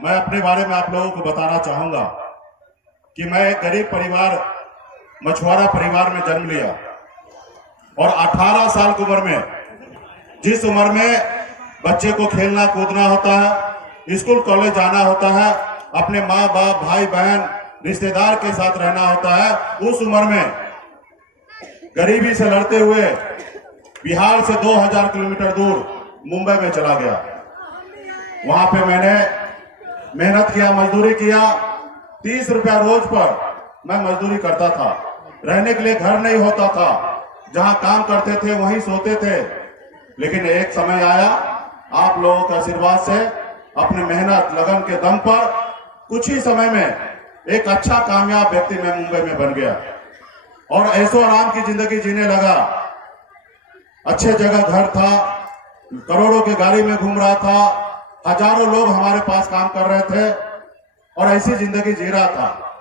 मैं अपने बारे में आप लोगों को बताना चाहूंगा कि मैं एक गरीब परिवार, मछुआरा परिवार में जन्म लिया और 18 साल की उम्र में, जिस उम्र में बच्चे को खेलना कूदना होता है, स्कूल कॉलेज जाना होता है, अपने माँ बाप भाई बहन रिश्तेदार के साथ रहना होता है, उस उम्र में गरीबी से लड़ते हुए बिहार से 2000 किलोमीटर दूर मुंबई में चला गया। वहां पे मैंने मेहनत किया, मजदूरी किया। 30 रुपया रोज पर मैं मजदूरी करता था। रहने के लिए घर नहीं होता था, जहां काम करते थे वहीं सोते थे। लेकिन एक समय आया, आप लोगों के आशीर्वाद से, अपने मेहनत लगन के दम पर कुछ ही समय में एक अच्छा कामयाब व्यक्ति मैं मुंबई में बन गया और ऐशो आराम की जिंदगी जीने लगा। अच्छे जगह घर था, करोड़ों की गाड़ी में घूम रहा था, हजारों लोग हमारे पास काम कर रहे थे और ऐसी जिंदगी जी रहा था।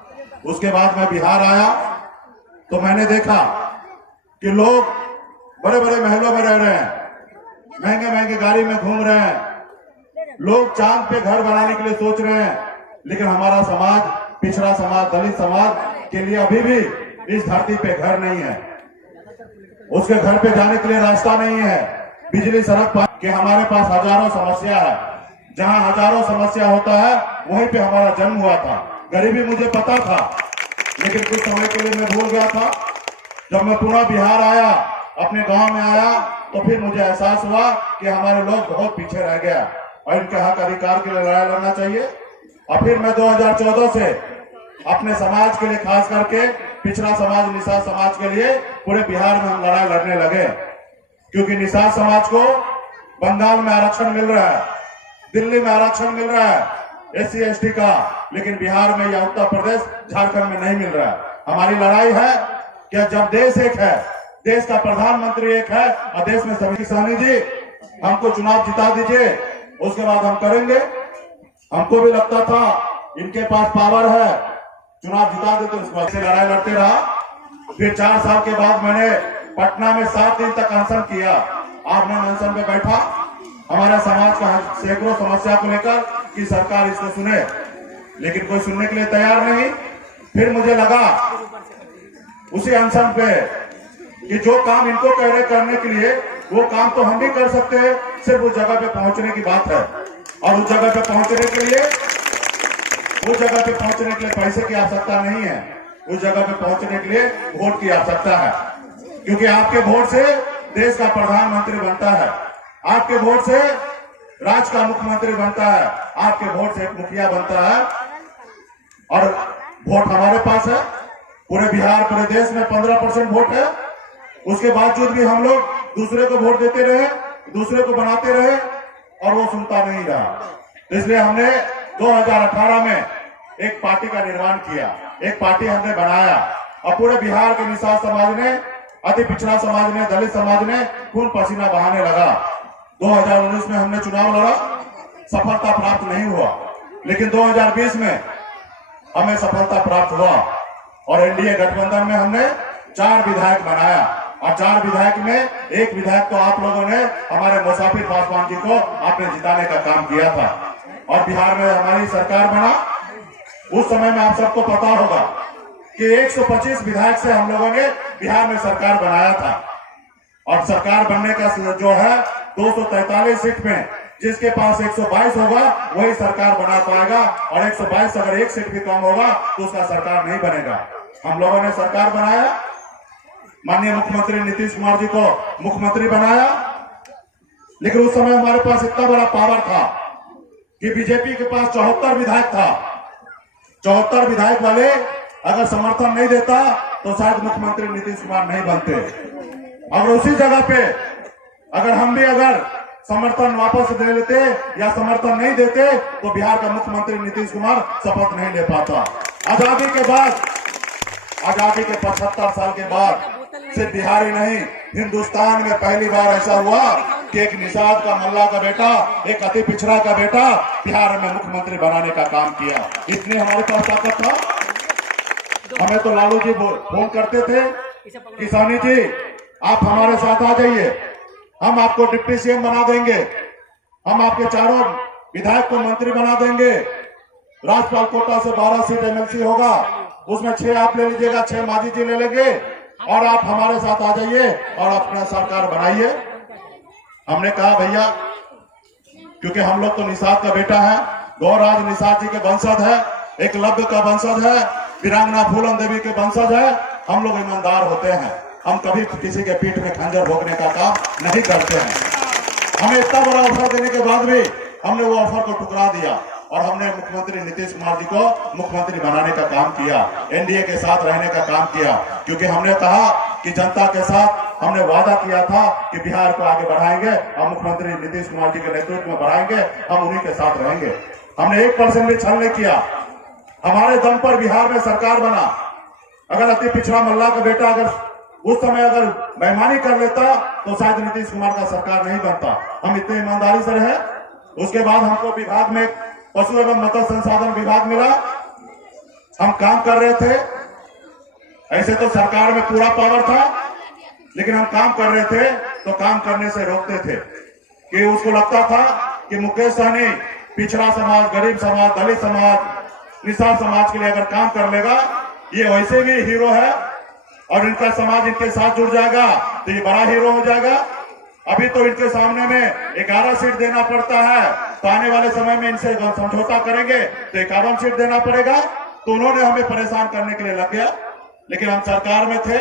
उसके बाद मैं बिहार आया तो मैंने देखा कि लोग बड़े बड़े महलों में रह रहे हैं, महंगे महंगे गाड़ी में घूम रहे हैं, लोग चांद पे घर बनाने के लिए सोच रहे हैं। लेकिन हमारा समाज, पिछड़ा समाज, दलित समाज के लिए अभी भी इस धरती पे घर नहीं है। उसके घर पे जाने के लिए रास्ता नहीं है, बिजली सड़क पर कि हमारे पास हजारों समस्या है। जहां हजारों समस्या होता है वहीं पे हमारा जन्म हुआ था। गरीबी मुझे पता था, लेकिन कुछ समय के लिए मैं भूल गया था। जब मैं पुनः बिहार आया, अपने गांव में आया, तो फिर मुझे एहसास हुआ कि हमारे लोग बहुत पीछे रह गया और इनके हक अधिकार के लिए लड़ाई लड़ना चाहिए। और फिर मैं 2014 से अपने समाज के लिए, खास करके पिछड़ा समाज, निषाद समाज के लिए पूरे बिहार में हम लड़ाई लड़ने लगे। क्योंकि निषाद समाज को बंगाल में आरक्षण मिल रहा है, दिल्ली में आरक्षण मिल रहा है SC ST का, लेकिन बिहार में या उत्तर प्रदेश, झारखंड में नहीं मिल रहा है। हमारी लड़ाई है कि जब देश एक है, देश का प्रधानमंत्री एक है और देश में सभी किसानी जी हमको चुनाव जिता दीजिए, उसके बाद हम करेंगे। हमको भी लगता था इनके पास पावर है, चुनाव जिता देते, उस बाद से लड़ाई लड़ते रहा। फिर 4 साल के बाद मैंने पटना में 7 दिन तक अनशन किया। आज मैं अनशन में बैठा हमारे समाज का सैकड़ों समस्या को लेकर कि सरकार इसको सुने, लेकिन कोई सुनने के लिए तैयार नहीं। फिर मुझे लगा उसी अनशन पे कि जो काम इनको कह रहे करने के लिए, वो काम तो हम भी कर सकते हैं, सिर्फ उस जगह पे पहुंचने की बात है। और उस जगह पे पहुंचने के लिए, पैसे की आवश्यकता नहीं है, उस जगह पे पहुंचने के लिए वोट की आवश्यकता है। क्योंकि आपके वोट से देश का प्रधानमंत्री बनता है, आपके वोट से राज्य का मुख्यमंत्री बनता है, आपके वोट से एक मुखिया बनता है। और वोट हमारे पास है, पूरे बिहार, पूरे देश में 15% वोट है। उसके बावजूद भी हम लोग दूसरे को वोट देते रहे, दूसरे को बनाते रहे और वो सुनता नहीं रहा। इसलिए हमने 2018 में एक पार्टी का निर्माण किया, एक पार्टी हमने बनाया और पूरे बिहार के निषाद समाज ने, अति पिछड़ा समाज ने, दलित समाज ने खून पसीना बहाने लगा। 2019 में हमने चुनाव लड़ा, सफलता प्राप्त नहीं हुआ, लेकिन 2020 में हमें सफलता प्राप्त हुआ और NDA गठबंधन में हमने 4 विधायक बनाया और 4 विधायक में एक विधायक तो आप लोगों ने, हमारे मुसाफिर पासवान जी को आपने जिताने का काम किया था और बिहार में हमारी सरकार बना। उस समय में आप सबको पता होगा कि 125 विधायक से हम लोगों ने बिहार में सरकार बनाया था और सरकार बनने का जो है 243 सीट में जिसके पास 122 होगा वही सरकार बना पाएगा और 122 अगर एक सीट भी कम होगा तो उसका सरकार नहीं बनेगा। हम लोगों ने सरकार बनाया, माननीय मुख्यमंत्री नीतीश कुमार जी को मुख्यमंत्री बनाया, लेकिन उस समय हमारे पास इतना बड़ा पावर था कि बीजेपी के पास 74 विधायक था। 74 विधायक वाले अगर समर्थन नहीं देता तो शायद मुख्यमंत्री नीतीश कुमार नहीं बनते। और उसी जगह पे अगर हम भी समर्थन वापस दे लेते या समर्थन नहीं देते तो बिहार का मुख्यमंत्री नीतीश कुमार शपथ नहीं ले पाता। आजादी के 75 साल के बाद सिर्फ बिहार ही नहीं, हिंदुस्तान में पहली बार ऐसा हुआ कि एक निषाद का, मल्ला का बेटा, एक अति पिछड़ा का बेटा बिहार में मुख्यमंत्री बनाने का काम किया। इतनी हमारे पास ताकत था। हमें तो लालू जी फोन करते थे, किसानी जी आप हमारे साथ आ जाइए, हम आपको डिप्टी CM बना देंगे, हम आपके 4 विधायक को मंत्री बना देंगे, राज्यपाल कोटा से 12 सीट एमएलसी होगा, उसमें 6 आप ले लीजिएगा, 6 मांझी जी ले लेंगे और आप हमारे साथ आ जाइए और अपना सरकार बनाइए। हमने कहा भैया, क्योंकि हम लोग तो निषाद का बेटा है, गौराज निषाद जी के वंशज है, एकलव्य का वंशज है, वीरांगना फूलन देवी के वंशज है। हम लोग ईमानदार होते हैं, हम कभी किसी के पीठ में खंजर भोगने का काम नहीं करते हैं। हमें इतना बड़ा ऑफर देने के बाद भी हमने वो ऑफर को ठुकरा दिया और हमने मुख्यमंत्री नीतीश कुमार जी को मुख्यमंत्री बनाने का काम किया, एनडीए के साथ रहने का काम किया, क्योंकि हमने कहा कि जनता के साथ हमने वादा किया था कि बिहार को आगे बढ़ाएंगे और मुख्यमंत्री नीतीश कुमार जी के नेतृत्व में बढ़ाएंगे, हम उन्हीं के साथ रहेंगे। हमने 1% भी छल नहीं किया, हमारे दम पर बिहार में सरकार बना। अगर अति पिछड़ा मल्ला का बेटा अगर उस समय अगर बेईमानी कर लेता तो शायद नीतीश कुमार का सरकार नहीं बनता। हम इतने ईमानदारी से रहे। उसके बाद हमको विभाग में पशु एवं मत्स्य संसाधन विभाग मिला, हम काम कर रहे थे। ऐसे तो सरकार में पूरा पावर था, लेकिन हम काम कर रहे थे तो काम करने से रोकते थे कि उसको लगता था कि मुकेश सहनी पिछड़ा समाज, गरीब समाज, दलित समाज, निषाद समाज के लिए अगर काम कर लेगा, ये वैसे भी हीरो है और इनका समाज इनके साथ जुड़ जाएगा तो ये बड़ा हीरो हो जाएगा। अभी तो इनके सामने में 11 सीट देना पड़ता है, तो आने वाले समय में इनसे समझौता करेंगे तो 51 सीट देना पड़ेगा। तो उन्होंने हमें परेशान करने के लिए लग गया, लेकिन हम सरकार में थे,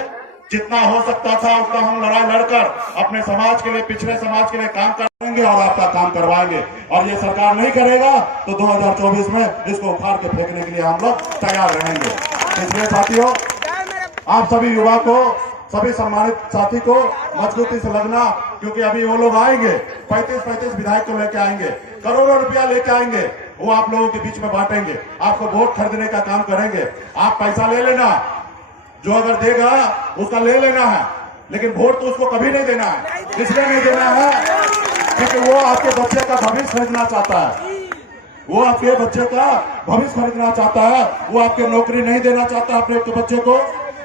जितना हो सकता था उतना हम लड़ाई लड़कर अपने समाज के लिए, पिछड़े समाज के लिए काम करेंगे और आपका काम करवाएंगे। और ये सरकार नहीं करेगा तो 2024 में इसको उखाड़ के फेंकने के लिए हम लोग तैयार रहेंगे। इसलिए साथियों, आप सभी युवा को, सभी सम्मानित साथी को मजबूती से लगना, क्योंकि अभी वो लोग आएंगे, 35 विधायक को लेके आएंगे, करोड़ों रुपया लेके आएंगे, वो आप लोगों के बीच में बांटेंगे, आपको वोट खरीदने का काम करेंगे। आप पैसा ले लेना, जो अगर देगा उसका ले लेना है, लेकिन वोट तो उसको कभी नहीं देना है। इसलिए नहीं देना है क्योंकि वो आपके बच्चे का भविष्य खरीदना चाहता है, वो आपके बच्चे का भविष्य खरीदना चाहता है, वो आपके नौकरी नहीं देना चाहता अपने बच्चे को,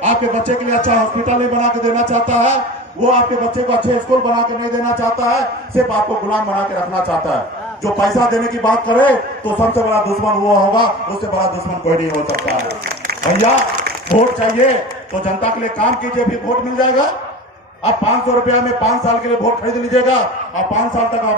आपके बच्चे के लिए अच्छा हॉस्पिटल नहीं बना के देना चाहता है, वो आपके बच्चे को अच्छे स्कूल बना के नहीं देना चाहता है, सिर्फ आपको गुलाम बना के रखना चाहता है। जो पैसा देने की बात करे तो सबसे बड़ा दुश्मन वो होगा, उससे बड़ा दुश्मन कोई नहीं हो सकता है। भैया, वोट चाहिए तो जनता के लिए काम कीजिए, भी वोट मिल जाएगा। आप 500 रुपया में 5 साल के लिए वोट खरीद लीजिएगा और 5 साल तक आप